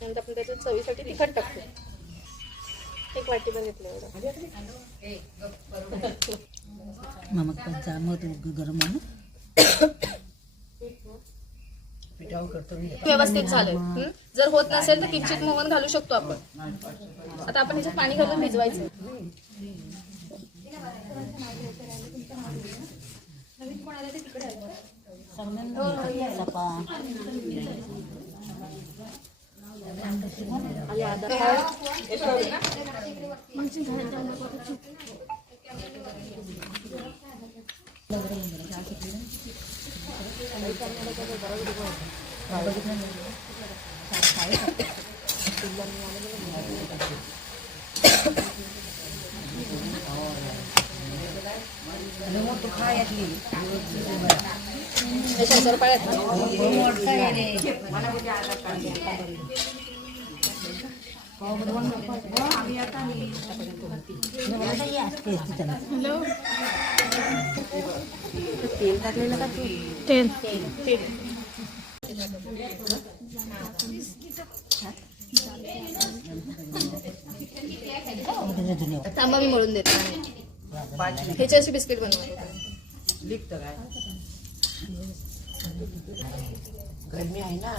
नंतर आपण त्याच्यात चवीसाठी तिखट टाकतो. 1 वाटीभर घेतलं एवढं. नमक पंचामृत गरम आहे ना. व्यवस्थित चालेल. जर होत नसेल तर किंचित मोहन घालू शकतो आपण. आता आपण ह्याच्यात पाणी घालून भिजवायचं. शंकरपाळ्यात तेल टाकलेलं का? तेल थांबा मी मळून देते. ह्याची अशी बिस्किट बनवते. गरमी आहे ना,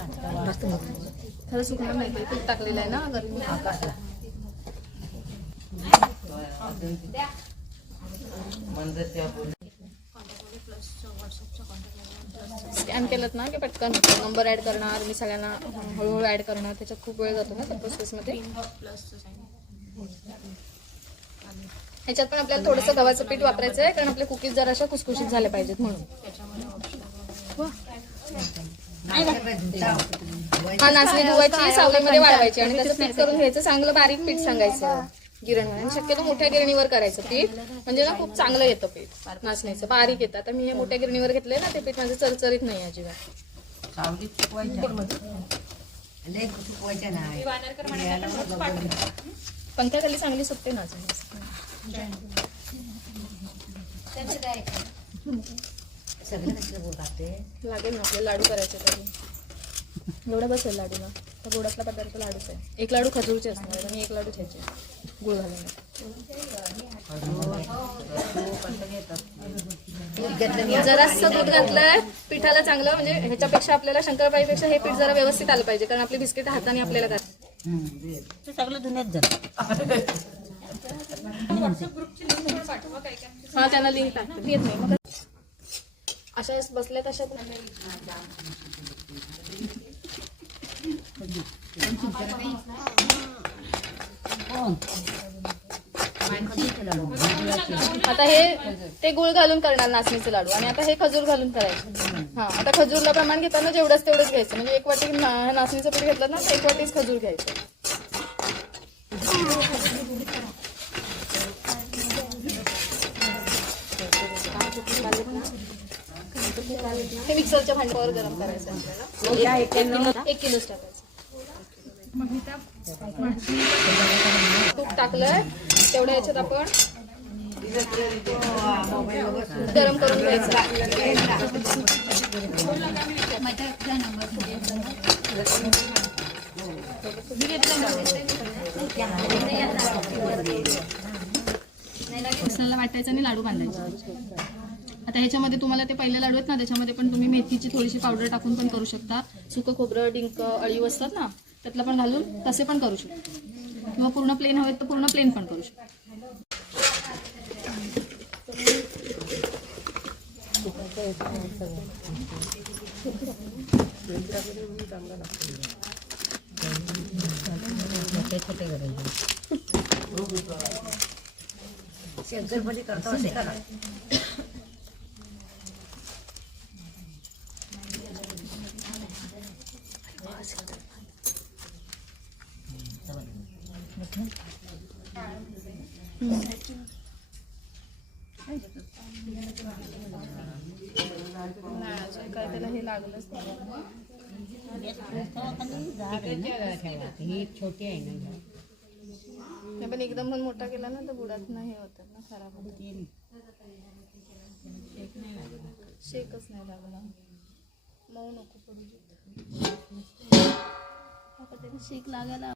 खरं सुकणार नाही. तूप टाकलेलं आहे ना, गरमी. स्कॅन केलं ना की पटकन नंबर ऍड करणार. मी सगळ्यांना हळूहळू ऍड करणार. त्याच्यात खूप वेळ जातो ना त्या प्रोसेसमध्ये. ह्याच्यात पण आपल्याला थोडंसं गव्हाचं पीठ वापरायचं आहे, कारण आपले कुकीज जरा अशा खुसखुशीत झाले पाहिजेत म्हणून. हा, नाचणी धुवायची, सावलीमध्ये वाळवायची आणि त्याचं पीठ करून घ्यायचं. चांगलं बारीक पीठ सांगायचं गिरणीवर. शक्यतो मोठ्या गिरणीवर करायचं पीठ, म्हणजे ना खूप चांगलं येतं पीठ नाचणीचं. बारीक येतं. आता मी हे मोठ्या गिरणीवर घेतलंय ना, ते पीठ माझं चरचरीत नाही अजिबात. पंख्याखाली चांगली सुकते नाचणी. लागेल ना आपले लाडू करायचे तरी. एवढं बसेल लाडूला. तर गोडातला पदार्थ लाडूच आहे. 1 लाडू खजूरचे असणार आणि 1 लाडू ह्याचे गुळ घालून. जरासं दूध घातलंय पिठाला चांगलं. म्हणजे ह्याच्यापेक्षा आपल्याला शंकरपाळीपेक्षा हे पीठ जरा व्यवस्थित आलं पाहिजे, कारण आपली बिस्किट हाताने आपल्याला घात सगळं धुण्यात झालं. हा, त्यांना लिंक टाकते. येत नाही मग अशा बसल्या तशा. आता हे ते गुळ घालून करणार नाचणीचे लाडू, आणि आता हे खजूर घालून करायचे. हा, आता खजूरला प्रमाण घेताना जेवढंच तेवढंच घ्यायचं. म्हणजे 1 वाटी नाचणीचं पीठ घेतलं ना, तर 1 वाटीच खजूर घ्यायचं. हे मिक्सरच्या भांड्यावर गरम करायचं आपल्याला. 1 किलोच टाकायचं. तूप टाकलंय तेवढ्या याच्यात आपण गरम करून घ्यायचं. मिक्सरला वाटायचं आणि लाडू बांधायचे. आता ह्याच्यामध्ये तुम्हाला ते पहिले लाडू आहेत ना, त्याच्यामध्ये पण तुम्ही मेथीची थोडीशी पावडर टाकून पण करू शकता. सुकं खोबरं, डिंक, अळीव असतात ना, त्यातलं पण घालून तसे पण करू शकतो. किंवा पूर्ण प्लेन हवेत तर पूर्ण प्लेन पण करू शकतो. शंकरपाळी करतो असे करा. काय त्याला हे लागलंच ही छोटी आहे ना, पण एकदम पण मोठा केला ना तर बुडात नाही होतात ना, खराब होतात. शेकच नाही लागला. मऊ नको पडू देत. आता त्याला शेक लागायला